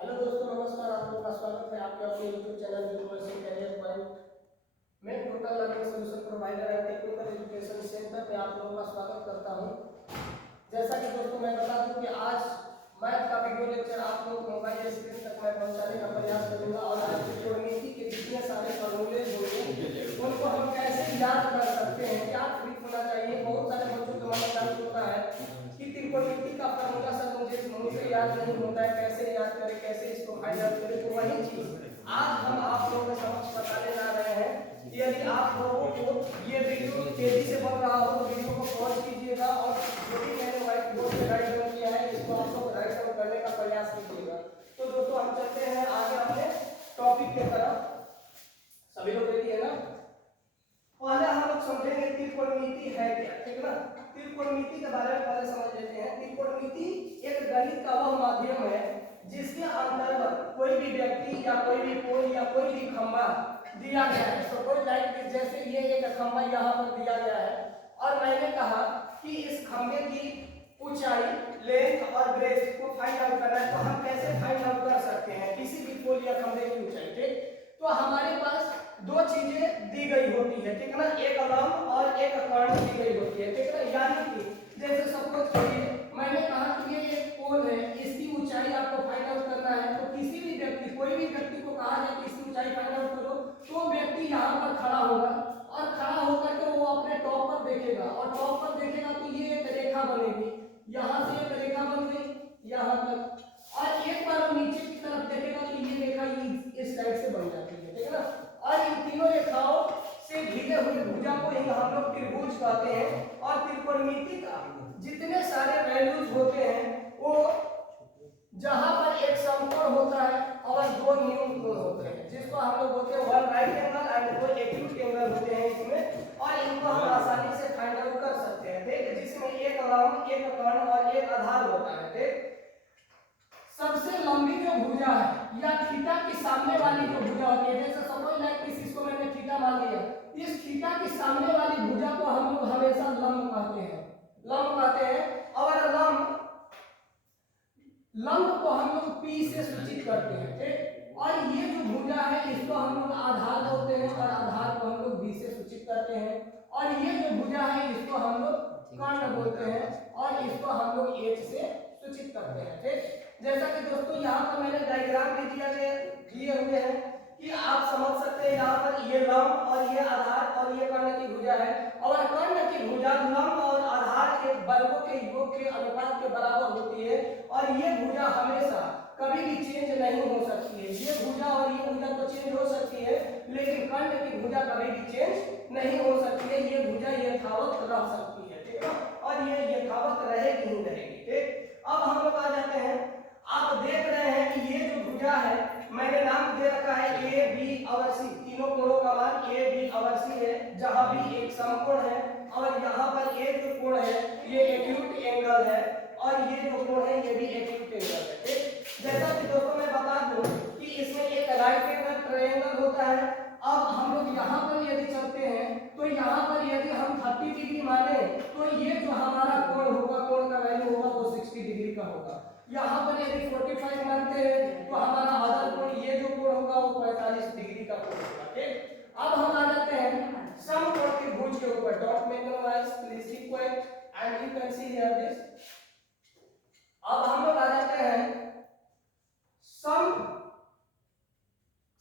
Hello दोस्तों, नमस्कार। आप लोगों का स्वागत है आपके अपने YouTube channel university career point में total learning solution provider and technical education centre में आप लोगों का स्वागत करता हूं। जैसा कि दोस्तों मैं बता दूं कि आज मैथ का वीडियो लेक्चर आप लोगों को मोबाइल स्क्रीन तक मैं पहुंचाने का प्रयास करूंगा और आज त्रिकोणमिति के जितने सारे फॉर्मूले होंगे उनको हम कैसे याद कर सकते हैं, क्या ट्रिक होना चाहिए। बहुत सारे बच्चों को मन डाउट होता है कि त्रिकोणमिति का फॉर्मूला सर मुझे याद नहीं होता है, कैसे याद करें, कैसे इसको फाइंड आउट करें। तो वही चीज आज हम आप लोगों के समक्ष बताने जा रहे हैं। यदि आप लोगों को ये वीडियो तेजी से बन रहा हो तो वीडियो को पॉज कीजिएगा और जो भी मैंने व्हाइट बोर्ड पे राइट डाउन किया है इसको आप लोग राइट डाउन करने का प्रयास कीजिएगा। तो दोस्तों हम चलते हैं आगे अपने टॉपिक की तरफ। सभी लोग रेडी है ना? पहले हम लोग समझेंगे त्रिकोणमिति है क्या, ठीक ना। त्रिकोणमिति के बारे में पहले समझ लेते हैं। त्रिकोणमिति एक गणित का वह माध्यम है जिसके अंतर्गत कोई भी व्यक्ति या कोई भी कोण या कोई भी खंभा दिया गया है। सपोज लाइक जैसे ये एक खंभा यहाँ पर दिया गया है और मैंने कहा कि इस खंभे की ऊंचाई, लेंथ और ब्रेथ को फाइंड आउट करना है। तो हम कैसे फाइंड आउट कर सकते हैं किसी भी पोल या खंभे की ऊंचाई? ठीक, तो हमारे पास दो चीजें दी गई होती है, ठीक ना। एक लंब और एक कर्ण दी गई होती है, ठीक ना। यानी कि जैसे सपोज करिए मैंने कहा कि ये एक पोल है, इसकी ऊंचाई आपको फाइंड आउट करना है। तो किसी भी व्यक्ति, कोई भी व्यक्ति को कहा जाए कि इसकी ऊंचाई फाइंड आउट करो, तो व्यक्ति यहाँ पर खड़ा होगा और खड़ा होकर के वो अपने टॉप पर देखेगा और टॉप पर देखेगा तो ये एक रेखा बनेगी। यहाँ से एक रेखा बन गई यहाँ तक, और एक बार वो नीचे की तरफ देखेगा तो ये रेखा इस साइड से बन जाती है, ठीक है ना। और इन तीनों रेखाओं से घिरे हुए भुजा को ही हम लोग त्रिभुज कहते हैं। और त्रिकोणमिति का जितने सारे वैल्यूज होते हैं वो जहां पर एक समकोण होता है और दो न्यून कोण होते हैं, जिसको हम लोग बोलते हैं वन राइट एंगल एंड दो एक्यूट एंगल होते हैं इसमें, और इनको हम आसानी से फाइंड आउट कर सकते हैं, ठीक। जिसमें एक लंब, एक कर्ण और एक आधार होता है, ठीक। सबसे लंबी जो भुजा है या थीटा की सामने वाली जो भुजा होती है, जैसे सपोज लाइक इसको मैंने थीटा मान लिया, इस थीटा की सामने वाली भुजा को हम लोग हमेशा लंब कहते हैं, लंब कहते हैं। और लंब को हम लोग P से सूचित करते हैं, ठीक। और ये जो भुजा है इसको हम लोग आधार बोलते हैं और आधार को हम लोग B से सूचित करते हैं। और ये जो भुजा है इसको हम लोग कर्ण बोलते हैं और इसको हम लोग H से सूचित करते हैं, ठीक। जैसा कि दोस्तों यहाँ पर मैंने डायग्राम भी दिए हुए हैं कि आप समझ सकते हैं। यहाँ पर ये लंब और ये आधार और ये कर्ण की भुजा है, और कर्ण की भुजा लंब और आधार के वर्गों के योग के अनुपात के बराबर होती है। और ये भुजा हमेशा कभी भी चेंज नहीं हो सकती है। ये भुजा और ये भुजा तो चेंज हो सकती है, लेकिन कर्ण की भुजा कभी भी चेंज नहीं हो सकती है। ये भुजा यथावत रह सकती है, ठीक है, और ये यथावत रहेगी ही रहेगी, ठीक। अब हम लोग आ जाते हैं, आप देख रहे हैं कि ये जो भुजा है मैंने नाम दे रखा है ए बी और सी। तीनों कोणों का मान ए बी और सी है, जहां भी एक समकोण है और यहाँ पर ये जो कोण है ये एक्यूट एंगल है और ये जो कोण है ये भी एक्यूट एंगल है, ठीक। जैसा कि दोस्तों मैं बता दूं कि इसमें एक राइट एंगल ट्रायंगल होता है। अब हम लोग यहाँ पर यदि चलते हैं तो यहाँ पर यदि हम 30 डिग्री माने तो ये जो हमारा कोण होगा, कोण का वैल्यू होगा वो 60 डिग्री का होगा। यहाँ पर यदि 45 मानते हैं तो हमारा अदर कोण, ये जो कोण होगा वो 45 डिग्री का कोण होगा, ठीक। अब हम आ जाते हैं समकोण त्रिभुज के ऊपर। Dot make noise please keep quiet and you can see here this. अब हम लोग आ जाते हैं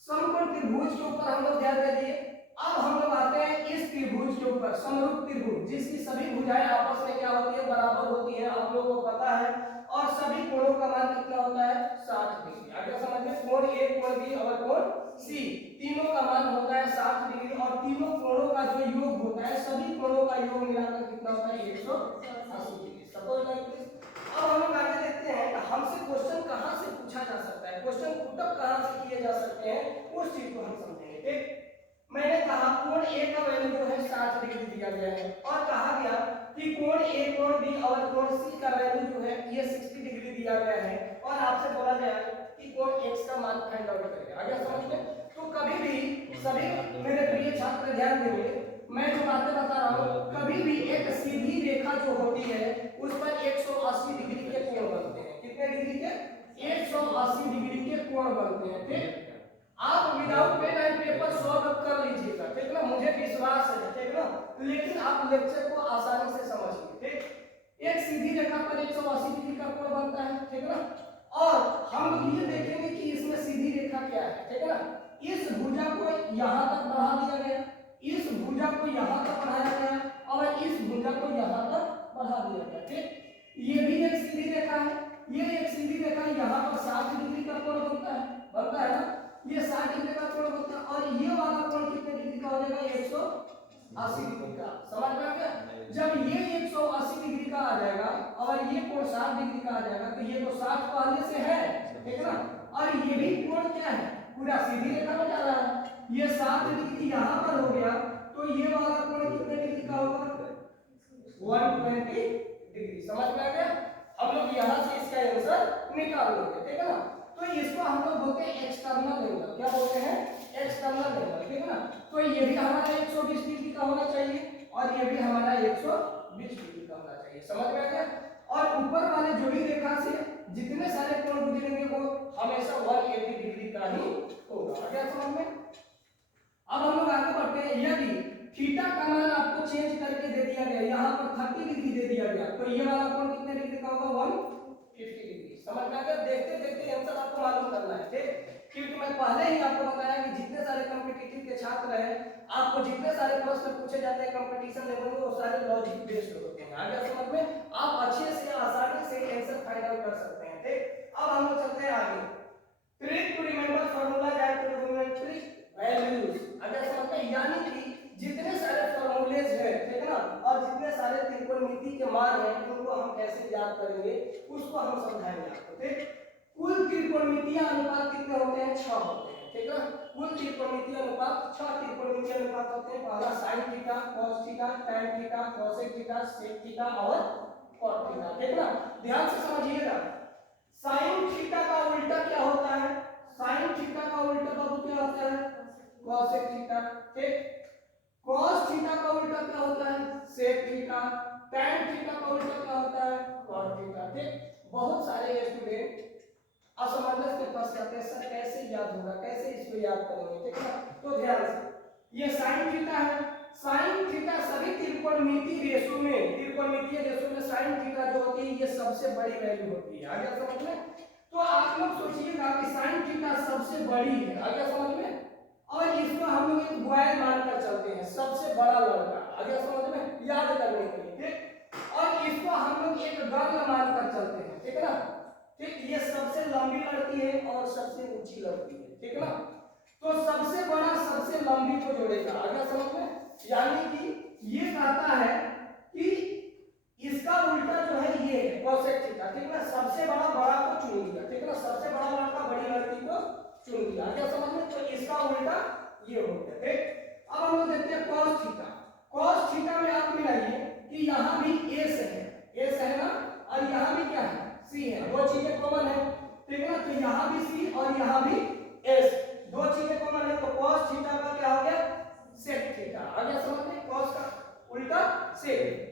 समकोण त्रिभुज के ऊपर। हम लोग ध्यान दीजिए, अब हम लोग आते हैं इस त्रिभुज के ऊपर, समरूप त्रिभुज, जिसकी सभी भुजाएं आपस में क्या होती है, बराबर होती है, आप लोगों को पता है। और सभी कोणों का मान कितना होता है, 60 डिग्री। आगे समझ में, कोण ए, कोण बी और कोण सी, तीनों का मान होता है 60 डिग्री। और तीनों कोणों का जो योग होता है, सभी कोणों का योग मिलाकर कितना होता है, 180 डिग्री। Suppose like this. अब हम लोग आगे देखते हैं कि हमसे क्वेश्चन कहां से पूछा जा सकता है, क्वेश्चन पुटअप कहां से किए जा सकते हैं, उस चीज को हम समझेंगे, ठीक। मैंने कहा कोण ए का वैल्यू जो है 60 डिग्री दिया गया है और कहा गया कि कोण ए, कोण बी और कोण सी का वैल्यू जो है ये 60 डिग्री दिया गया है। और आपसे बोला गया कि कोण x का मान फाइंड आउट करें। आ गया समझ में? तो कभी भी सभी मेरे प्रिय छात्र ध्यान देंगे, मैं जो बातें बता रहा हूं, कभी भी एक सीधी रेखा जो होती है उस पर 180 डिग्री के कोण बनते हैं। कितने डिग्री के? 180 डिग्री के कोण बनते हैं। ठीक, आप without pen and paper solve कर लीजिएगा, ठीक ना, मुझे विश्वास है, ठीक ना, लेकिन आप लेक्चर को आसानी से समझिए। ठीक, एक सीधी रेखा पर 180 डिग्री का कोण बनता है, ठीक ना, और हम लोग ये देखेंगे कि इसमें सीधी रेखा क्या है, ठीक है ना। इस भुजा को यहां तक बढ़ा दिया गया, इस भुजा को यहां तक बढ़ाया गया और इस भुजा को यहां तक बढ़ा दिया गया। ठीक, ये भी एक सीधी रेखा है, ये एक सीधी रेखा यहां पर 60 डिग्री का कोण बनता है ना, ये 60 डिग्री का कोण बनता है और ये वाला कोण कितने डिग्री का हो जाएगा, 180 डिग्री का। समझ में आ गया। जब ये 180 डिग्री का आ जाएगा और ये कोण 60 डिग्री का आ जाएगा तो ये तो 60 पहले से है, ठीक है ना, और ये भी कोण क्या है, पूरा सीधी रेखा में जा रहा है। ये 60 डिग्री यहां पर हो गया तो ये वाला कोण कितने डिग्री का होगा, 120 डिग्री। समझ में आ गया। हम लोग यहां से इसका आंसर निकाल लेंगे, ठीक है ना। तो इसको हम लोग बोलते हैं एक्सटर्नल एंगल। क्या बोलते हैं, एक्सटर्नल एंगल, ठीक है ना। तो ये भी हमारा 120 डिग्री का होना चाहिए और ये भी हमारा 120 डिग्री का होना चाहिए। समझ में आ गया। और ऊपर वाले जो भी रेखा से जितने सारे कोण गुजरेंगे वो हमेशा 180 डिग्री का ही होगा। क्या समझ में। अब हम लोग आगे बढ़ते हैं। यदि थीटा का मान आपको चेंज करके दे दिया गया, यहाँ पर 30 डिग्री दे दिया गया तो ये वाला कोण कितने डिग्री का होगा, 150 डिग्री। समझ में आ गया। देखते देखते आंसर आपको मालूम करना है, ठीक। क्योंकि मैं पहले ही आपको बताया कि जितने सारे कॉम्पिटिटिव के छात्र हैं, आपको जितने सारे प्रश्न पूछे जाते हैं कंपटीशन लेवल में वो सारे लॉजिक बेस्ड होते हैं। आ गया समझ में। आप अच्छे से आसानी से आंसर फाइंड आउट कर सकते हैं, ठीक। अब हम लोग चलते हैं आगे। Trick to remember formula that trigonometry values. अगर समझ में, यानी कि जितने सारे फार्मूलेज हैं, ठीक है ना, और जितने सारे त्रिकोणमिति के मान हैं उनको हम कैसे याद करेंगे उसको हम समझाएंगे आपको, ठीक। कुल त्रिकोणमितीय अनुपात कितने होते हैं, 6 होते हैं, ठीक है ना। कुल त्रिकोणमितीय अनुपात 6 त्रिकोणमितीय अनुपात होते हैं। पहला sin theta, cos theta, tan theta, cosec theta, sec theta और cot थीटा, ठीक है ना। ध्यान से समझिएगा। sin थीटा का उल्टा क्या होता है, sin थीटा का उल्टा बाबू क्या होता है, cosec थीटा, ठीक। cos थीटा का उल्टा क्या होता है, sec थीटा। tan थीटा का उल्टा क्या होता है, cot थीटा, ठीक। बहुत सारे स्टूडेंट असमंजस के पास जाते हैं, सर कैसे याद होगा, कैसे इसको याद करेंगे, ठीक है। तो ध्यान से, ये sin थीटा है। sin थीटा सभी त्रिकोणमितीय रेशो में, त्रिकोणमितीय रेशो में sin थीटा जो होती है ये सबसे बड़ी वैल्यू होती है। आ गया समझ में। तो आप लोग सोचिएगा कि sin थीटा सबसे बड़ी है। आ गया समझ में। और इसको हम लोग एक बॉय मानकर चलते हैं, सबसे बड़ा लड़का। आ गया समझ में, याद करने के लिए, ठीक। और इसको हम लोग एक गर्ल मानकर चलते हैं, ठीक है ना, ठीक। ये सबसे लंबी लड़की है और सबसे ऊंची लड़की है, ठीक है ना। तो सबसे बड़ा सबसे लंबी को जोड़ेगा। आ गया समझ में। यानी कि ये कहता है कि इसका उल्टा जो है ये है cosec थीटा, ठीक है ना। सबसे बड़ा बड़ा को चुन लिया, ठीक है ना, सबसे बड़ा लड़का बड़ी लड़की को चुन लिया। आ गया समझ में। तो इसका उल्टा ये हो गया, ठीक। अब हम लोग देखते हैं cos थीटा। cos थीटा में आप मिलाइए कि यहां भी s है ना, और यहां भी क्या है, c है। दो चीजें कॉमन है, ठीक है ना। तो यहां भी c और यहां भी s, दो चीजें कॉमन है। तो cos थीटा का क्या हो गया, sec थीटा। आ गया समझ में। cos का उल्टा sec।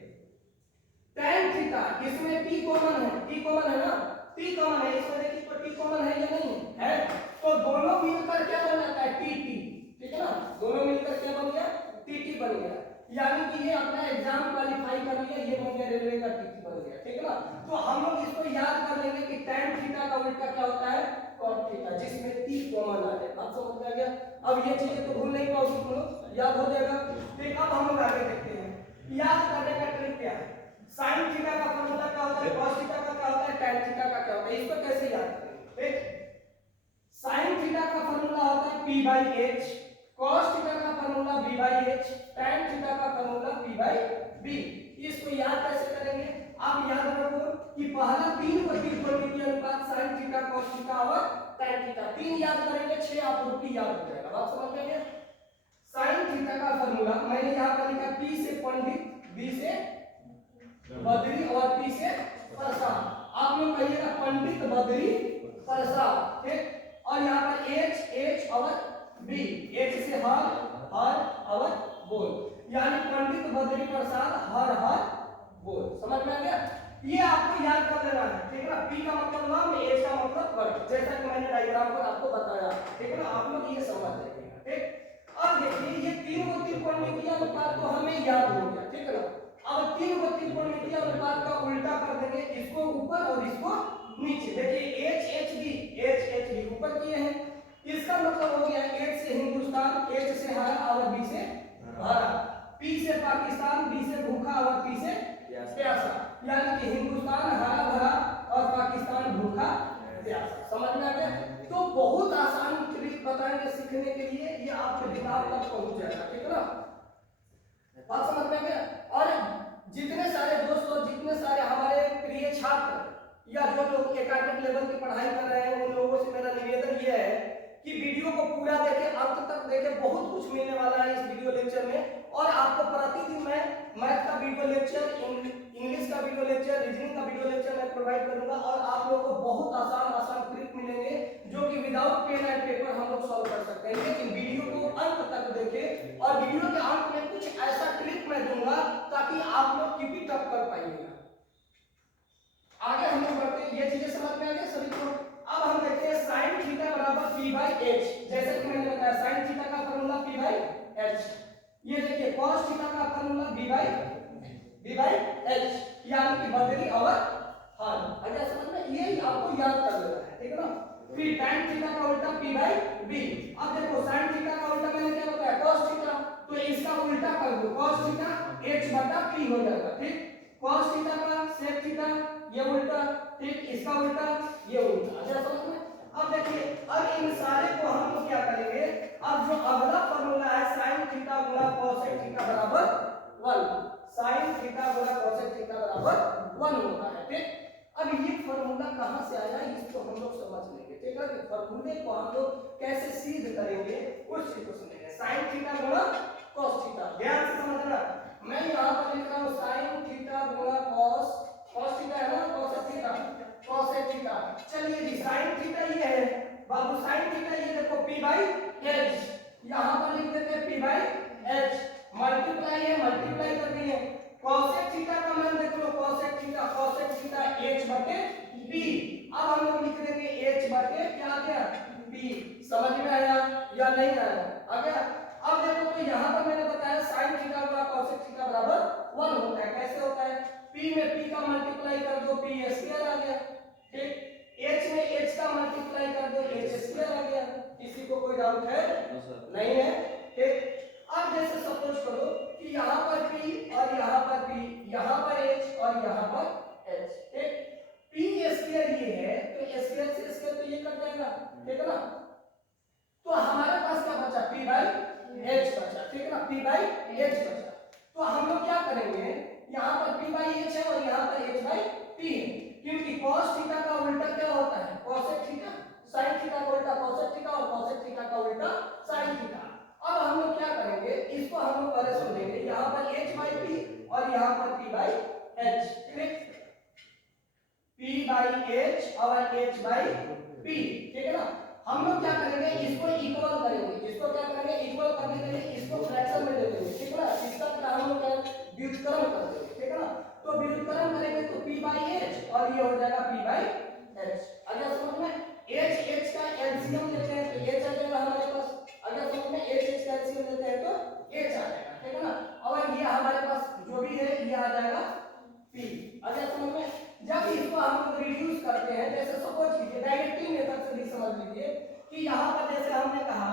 tan थीटा, इसमें t कॉमन है, t कॉमन है ना, t कॉमन है इसमें। देखिए तो t कॉमन है या नहीं है, तो दोनों मिलकर क्या बन जाता है, tt, ठीक है ना। दोनों मिलकर क्या बन गया, tt बन गया। यानी कि ये अपना एग्जाम क्वालीफाई कर लिया, ये बन गया रेलवे का tt बन गया, ठीक है ना। तो हम लोग इसको याद कर लेंगे कि tan थीटा का उल्टा क्या होता है, cot थीटा, जिसमें t कॉमन आ जाए। बात समझ में आ गया। अब ये चीजें तो भूल नहीं पाओगे तुम लोग, याद हो जाएगा। ठीक, अब हम लोग आगे देखते हैं याद करने का ट्रिक क्या है। sin थीटा का फार्मूला क्या होता है, cos थीटा का क्या होता है, tan थीटा का क्या होता है, इसको कैसे याद करेंगे, ठीक। sin थीटा का फार्मूला होता है p/h, cos थीटा का फार्मूला b/h, tan थीटा का फार्मूला p/b। इसको याद कैसे करेंगे, आप याद रखो कि पहला 3 को त्रिकोणमितीय अनुपात sin थीटा, cos थीटा और tan थीटा, 3 याद करेंगे, 6 आप लोग की याद हो जाएगा। बात समझ में आ गया। sin थीटा का फार्मूला मैंने यहां पर लिखा, p से पंडित, b से बद्री और p से प्रसाद। आप लोग कहिएगा पंडित बद्री प्रसाद, ठीक। और यहाँ पर h और b, h से हर और बोल, यानी पंडित बद्री प्रसाद हर बोल। समझ में आ गया। ये आपको याद कर लेना है, ठीक है ना। P का मतलब लंब, H का मतलब वर्ग, जैसा कि मैंने डायग्राम पर आपको बताया, ठीक है ना। आप लोग ये समझ लेंगे, ठीक। अब देखिए ये तीन गो त्रिकोणमितीय अनुपात तो हमें याद हो गया, ठीक है ना। अब तीन गो त्रिकोणमितीय अनुपात का उल्टा कर देंगे, इसको ऊपर और इसको नीचे। देखिए H B ऊपर किए हैं, इसका मतलब हो गया H से हिंदुस्तान, H से हरा और B से हरा, P से पाकिस्तान, B से भूखा और P से प्यासा, यानी कि हिंदुस्तान हरा भरा और पाकिस्तान भूखा प्यासा। समझ में आ गया। तो बहुत आसान ट्रिक बताएंगे सीखने के लिए, ये आपके दिमाग तक पहुंच जाएगा, ठीक है ना। बात समझ में आ गया। और जितने सारे दोस्त और जितने सारे हमारे प्रिय छात्र या जो लोग एकेडमिक लेवल की पढ़ाई कर रहे हैं, उन लोगों से मेरा निवेदन ये है कि वीडियो को पूरा देखें, अंत तक देखें। बहुत कुछ मिलने वाला है इस वीडियो लेक्चर में। और आपको प्रतिदिन मैं मैथ का वीडियो लेक्चर, इंग्लिश का वीडियो लेक्चर, रीजनिंग का वीडियो लेक्चर मैं प्रोवाइड करूंगा। और आप लोगों को बहुत आसान ट्रिक मिलेंगे जो कि विदाउट पेन एंड पेपर हम लोग सॉल्व कर सकते हैं। लेकिन वीडियो को अंत तक देखें, और वीडियो के अंत में कुछ ऐसा ट्रिक मैं दूंगा ताकि आप लोग कीप इट अप कर पाइएगा। आगे हम लोग बढ़ते हैं, ये चीजें समझ में आ गया सभी को। अब हम देखते हैं sin थीटा बराबर p/h। जैसे कि मैंने बताया sin थीटा का फार्मूला p/h। ये देखिए cos थीटा का फार्मूला b/h, यानी कि बदली और हाल। अगर समझ में, ये आपको याद कर लेना है, ठीक है ना। फिर tan थीटा का उल्टा p/b। अब देखो sin थीटा का उल्टा मैंने क्या बताया, cos थीटा, तो इसका उल्टा कर दो, cos थीटा h/p हो जाएगा, ठीक। cos थीटा का sec थीटा ये उल्टा, ठीक, इसका उल्टा ये उल्टा। अच्छा समझ में। अब देखिए, अब इन सारे को हम लोग क्या करेंगे, अब जो अगला फार्मूला है sin थीटा गुणा cosec थीटा बराबर 1, sin थीटा गुणा cosec थीटा बराबर 1 होता है, ठीक। अब ये फार्मूला कहां से आया, इसको हम लोग समझ लेंगे, ठीक है। कि फार्मूले को हम लोग कैसे सिद्ध करेंगे उस चीज को समझेंगे। sin थीटा गुणा cos थीटा, ध्यान से समझना। मैं यहां पर लिख रहा हूं sin थीटा गुणा cos थीटा है ना, cosec थीटा। चलिए जी, sin थीटा ये है बाबू, sin थीटा ये देखो p/h, यहां पर लिख देते हैं p/h, मल्टीप्लाई है, मल्टीप्लाई कर दिए। cosec थीटा का मान देख लो, cosec थीटा h/p। अब हम लोग लिख देंगे h/ क्या आ गया, p। समझ में आया या नहीं आया, आ गया। अब देखो, तो यहां पर मैंने बताया sin थीटा गुणा cosec थीटा बराबर 1 होता है। कैसे होता है, p में p का मल्टीप्लाई कर दो, p स्क्वायर आ गया, ठीक। h में h का मल्टीप्लाई कर दो, h स्क्वायर आ गया। किसी को कोई डाउट है? नहीं है, ठीक। अब जैसे सपोज करो कि यहां पर p और यहां पर p, यहां पर h और यहां पर h, ठीक। p स्क्वायर ये है तो स्क्वायर से स्क्वायर तो ये कट जाएगा, ठीक है ना। तो हमारे पास क्या बचा, p/h बचा, ठीक है ना, p/h बचा। तो हम लोग क्या करेंगे, यहाँ पर p/h है और यहाँ पर h/p है, क्योंकि cos थीटा का उल्टा क्या होता है, cosec थीटा, sin थीटा का उल्टा cosec थीटा और cosec थीटा का उल्टा sin थीटा। अब हम लोग क्या करेंगे, इसको हम लोग पहले समझेंगे। यहाँ पर h/p और यहाँ पर p/h, ठीक। p/h और h/p, ठीक है ना। हम लोग क्या करेंगे, इसको इक्वल करेंगे। इसको क्या करेंगे, इक्वल करने के लिए इसको फ्रैक्शन में दे देंगे, ठीक है ना। इसका क्या हम लोग व्युत्क्रम कर देंगे, ठीक है ना। तो व्युत्क्रम करेंगे तो p/h और ये हो जाएगा p/h। अगर समझ में, h का एलसीएम लेते हैं तो h आ जाएगा हमारे पास। अगर समझ में h का एलसीएम लेते हैं तो h आ जाएगा, ठीक है ना। और ये हमारे पास जो भी है ये आ जाएगा p। अगर समझ में, जब इसको हम लोग रिड्यूस करते हैं, जैसे सपोज कीजिए डायरेक्टिव मेथड से भी समझ लीजिए कि यहाँ पर जैसे हमने कहा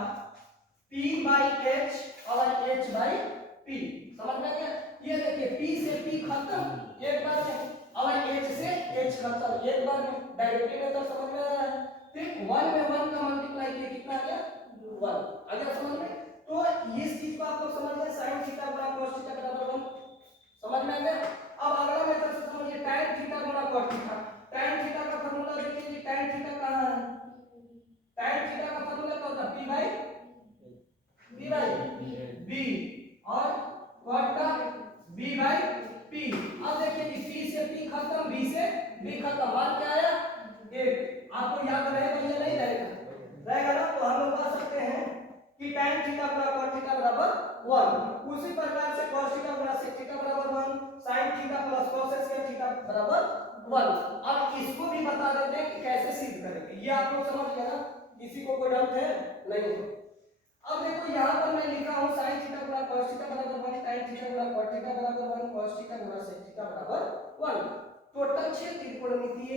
p/h और h/p, समझ में क्या। ये देखिए p से p खत्म एक बार में और h से h खत्म एक बार में, डायरेक्टिव मेथड समझ में आ रहा है, ठीक। 1 में 1 का मल्टीप्लाई किया कितना आ गया, 1। अगर समझ में, तो इस चीज को आप लोग समझ गए, sin थीटा गुणा cos थीटा बराबर 1, समझ में आ गया। अब अगला मेथड से समझिए, tan थीटा गुणा cos थीटा। tan थीटा का फार्मूला देखिए कि tan थीटा कहां है, tan थीटा का फार्मूला क्या होता है, p/b और cot का b/p। अब देखिए कि p से p खत्म, b से b खत्म, मान क्या आया 1। आपको याद रहेगा या नहीं रहेगा, रहेगा ना। तो हम लोग कह सकते हैं कि tan थीटा गुणा cot थीटा बराबर 1। उसी प्रकार से cos थीटा गुणा sec थीटा बराबर 1, sin theta plus cos square theta बराबर 1। अब इसको भी बता देते हैं कि कैसे सिद्ध करेंगे, ये आप लोग समझ गए ना, किसी को कोई डाउट है? नहीं है। अब देखो यहाँ पर मैं लिखा हूँ sin थीटा गुना cos थीटा बराबर 1, tan थीटा गुना cot थीटा बराबर 1, cos थीटा गुना sec थीटा बराबर 1। टोटल 6 त्रिकोणमितीय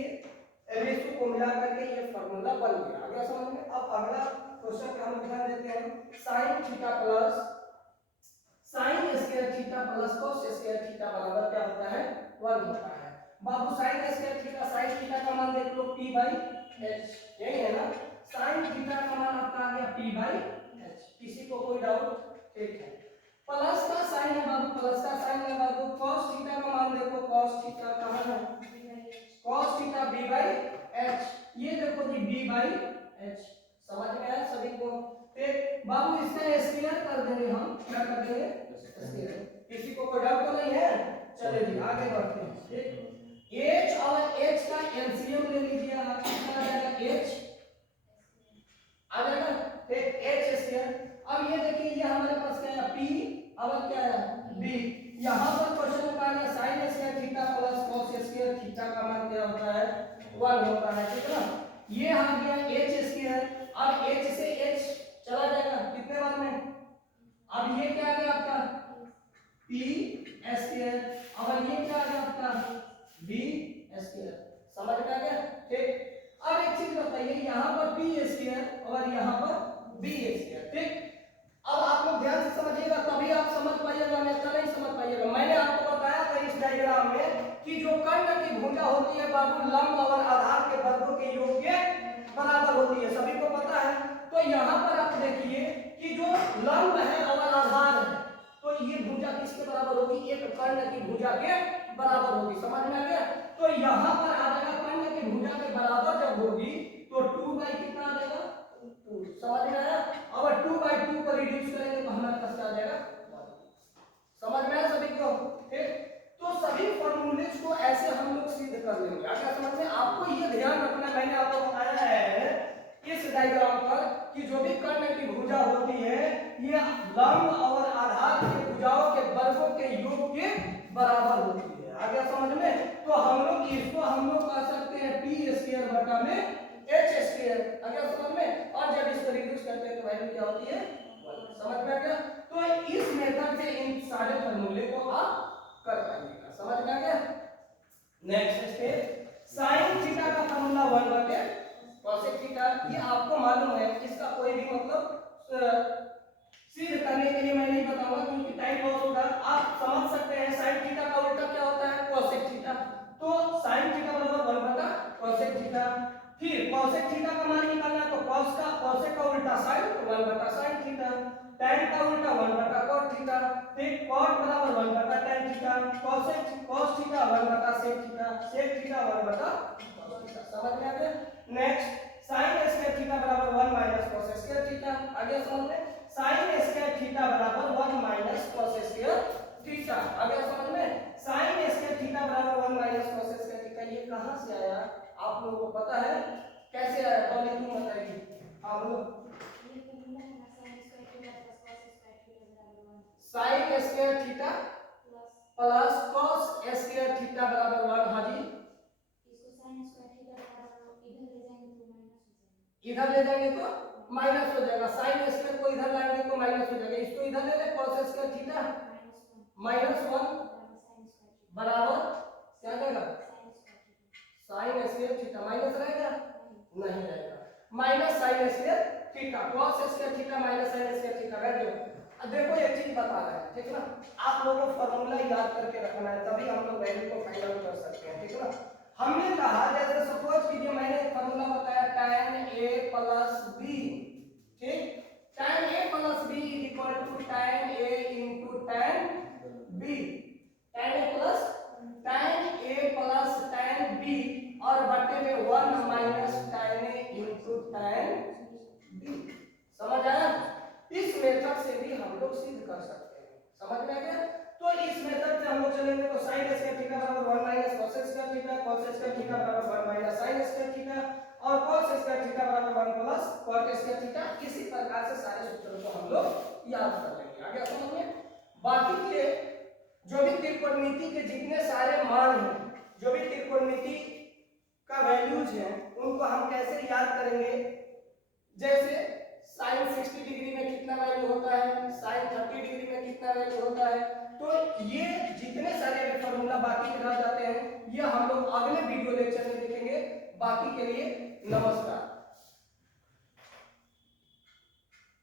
रेशो को मिला करके ये फार्मूला बन गया। अगला समझ में। अब अगला क्वेश्चन पे हम ध्यान देते हैं, sin theta plus sin square theta plus cos square theta बराबर क्या होता है? 1 होता है। बाबू sin square theta, sin theta का मान देख लो p/h, यही है ना। sin थीटा का मान आपका आ गया p/h, किसी को कोई डाउट? ठीक है। प्लस का साइन है बाबू, प्लस का साइन लगा दो। cos थीटा का मान देखो, cos थीटा कहां है? cos थीटा b/h, ये देखो जी b/h, समझ में आया सभी को? ठीक बाबू, इसका स्क्वायर कर देंगे हम, क्या कर देंगे? स्क्वायर। किसी को कोई डाउट तो नहीं है? चलिए जी आगे बढ़ते हैं। ठीक, h और h का एलसीएम ले लीजिए आप, कितना आ जाएगा? h आ जाएगा। ठीक, h स्क्वायर। अब ये देखिए, ये हमारे पास क्या है? p, अब क्या है? b। यहाँ पर क्वेश्चन में कहा है sin square theta plus cos square theta का मान क्या होता है? 1 होता है, ठीक है ना। ये आ गया h स्क्वायर, अब h से h चला जाएगा कितने बार में? अब ये क्या आ गया आपका? p स्क्वायर, अब ये क्या आ गया आपका? b स्क्वायर, समझ में आ गया? ठीक, अब एक चीज बताइए, यहाँ पर p स्क्वायर और यहाँ पर b स्क्वायर। ठीक, अब आप लोग ध्यान से समझिएगा, तभी आप समझ पाइएगा, नहीं नहीं समझ पाइएगा। मैंने आपको बताया था इस डायग्राम में कि जो कर्ण की भुजा होती है बाबू, लंब और आधार के वर्गों के योग के बराबर होती है, सभी को पता है। तो यहाँ पर आप देखिए कि जो लंब है और आधार है, तो ये भुजा किसके बराबर होगी? एक कर्ण की भुजा के बराबर होगी, समझ में आ गया? तो यहाँ पर आ जाएगा कर्ण की भुजा के बराबर जब होगी तो 2 कितना आ जाएगा? 2, समझ में आया? अब 2/2 को रिड्यूस करेंगे तो हमारे पास क्या आ जाएगा? समझ में आया सभी को? ठीक, तो सभी फॉर्मूलेज को ऐसे हम लोग सिद्ध कर लेंगे। क्या समझ में? आपको ये ध्यान रखना, मैंने आपको बताया है इस डायग्राम पर कि जो भी कर्ण की भुजा होती है ये लंब और आधार के भुजाओं के वर्गों के योग के बराबर होती है। आ गया समझ में? तो हम लोग इसको हम लोग कह सकते हैं p स्क्वायर बटा में h स्क्वायर। आ गया समझ में? और जब इसको रिड्यूस करते हैं तो वैल्यू क्या होती है? 1। समझ में आ गया? तो इस मेथड से इन सारे फॉर्मूले को आप कर पाइएगा, समझ में आ गया? नेक्स्ट स्टेप, sin थीटा का फॉर्मूला 1 cosec थीटा, ये आपको मालूम है, इसका कोई भी मतलब सिद्ध करने के लिए मैं नहीं बताऊंगा क्योंकि टाइम लॉस होगा। आप समझ सकते हैं sin थीटा का उल्टा क्या होता है? cosec theta. तो sin थीटा बराबर 1 cosec थीटा। फिर cosec थीटा का मान निकालना है तो cos का, cosec का उल्टा sin, तो 1 sin थीटा। tan का उल्टा 1 cot थीटा। फिर cot बराबर 1 tan theta. cosec cos theta 1 sec theta. sec theta 1 cos theta. समझ में आ गया? नेक्स्ट, sin स्क्वायर थीटा बराबर 1 cos स्क्वायर थीटा। आगे समझ में? sin स्क्वायर थीटा बराबर 1 cos स्क्वायर थीटा। आगे समझ में? sin स्क्वायर थीटा बराबर 1 cos स्क्वायर थीटा, ये कहां से आया आप लोगों को पता है? कैसे आया? पहले तुम बताइए। हाँ बोलो। sin square theta plus cos square theta बराबर 1। हाँ जी, इधर ले जाएंगे तो माइनस हो जाएगा, sin स्क्वायर को इधर लाएंगे तो माइनस हो जाएगा, इसको इधर ले ले cos स्क्वायर थीटा -1 बराबर क्या जाएगा? sin स्क्वायर थीटा माइनस रहेगा? नहीं रहेगा, minus sin square theta, cos square theta minus sin square theta रह गया। अब देखो एक चीज बता रहे हैं, ठीक है ना, आप लोगों को फॉर्मूला याद करके रखना है, तभी हम लोग वैल्यू को फाइंड आउट कर सकते हैं, ठीक है ना। हमने कहा जैसे सपोज कीजिए मैंने एक फार्मूला बताया tan a प्लस b, ठीक, tan a plus b equal to tan a into tan b, tan a plus tan b और बटे में 1 minus tan a into tan b। समझ आया? इस मेथड से भी हम लोग सिद्ध कर सकते हैं, समझ में आ गया? तो इस मेथड से हम लोग चलेंगे तो sin स्क्वायर थीटा बराबर 1 cos square theta, cos square theta बराबर 1 sin स्क्वायर थीटा और cos स्क्वायर थीटा बराबर 1 cot स्क्वायर थीटा। इसी प्रकार से सारे सूत्रों को हम लोग याद कर लेंगे। आ गया समझ में? बाकी के जो भी त्रिकोणमिति के जितने सारे मान हैं जो भी त्रिकोणमिति का वैल्यूज है उनको हम कैसे याद करेंगे। जैसे sin 60 डिग्री में कितना वैल्यू होता है, sin 30 डिग्री में कितना वैल्यू होता है। तो ये जितने सारे फॉर्मूला बाकी रह जाते हैं ये हम लोग अगले वीडियो लेक्चर में देखेंगे। बाकी के लिए नमस्कार।